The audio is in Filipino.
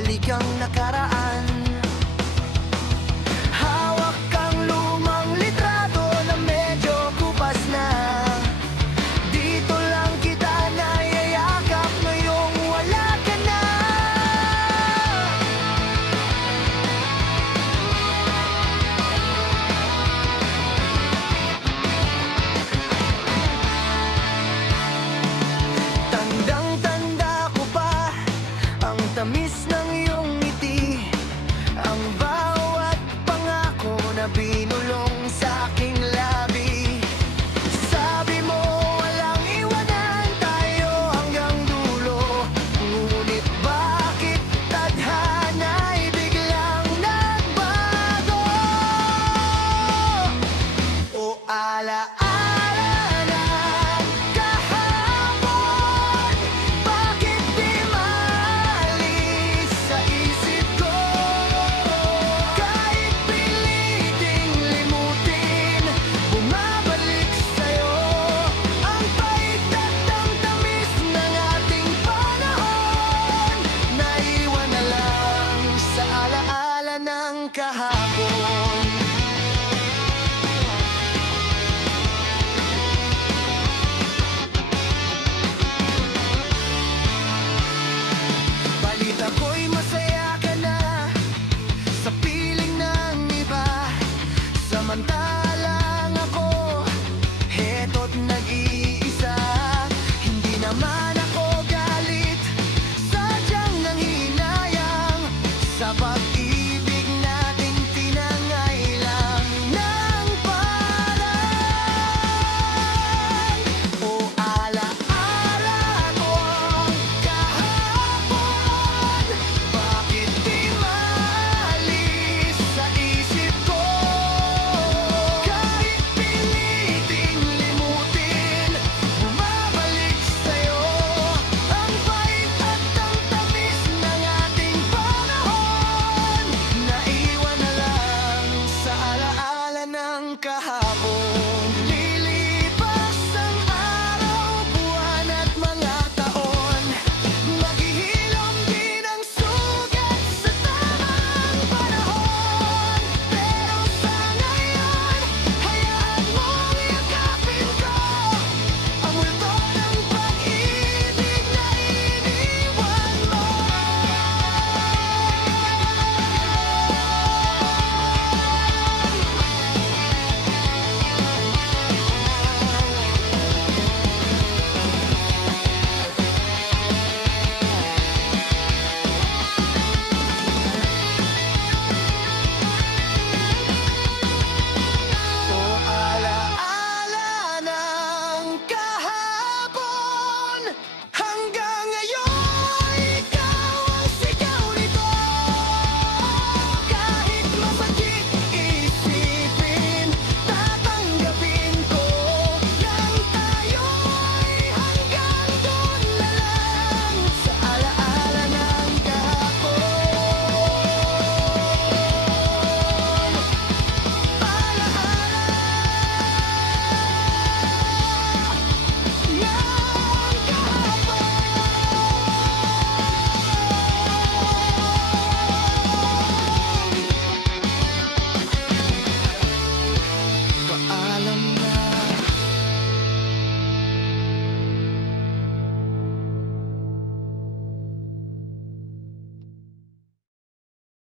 bumabalik ang nakaraan. Hawak kang lumang litrato na medyo kupas na. Dito lang kita nayayakap ngayong wala ka na. Tandang-tanda ko pa ang tamis ng iyong ngiti, ang bawat pangako na binulong sa aking labi. Sabi mo walang iwanan tayo hanggang dulo, ngunit bakit tadhana'y biglang nagbago? O alaala ng kahapon, bakit di maalis sa isip ko? Kahit piliting limutin, bumabalik sa'yo ang pait at ang tamis ng ating panahon. Naiwan na lang sa alaala ng kahapon. Balita ko'y masaya ka na sa piling ng iba, samantalang ako heto't nag-iisa. Hindi naman ako galit, sadyang nanghihinayang sa pag-ibig nating tinangailang ng parang. O alaala ko ang kahapon, bakit di maalis sa isip ko? Kahit piliting limutin, bumabalik sa'yo ang bait at ang tamis ng ating panahon. Naiwan na lang sa alaala ng kahapon.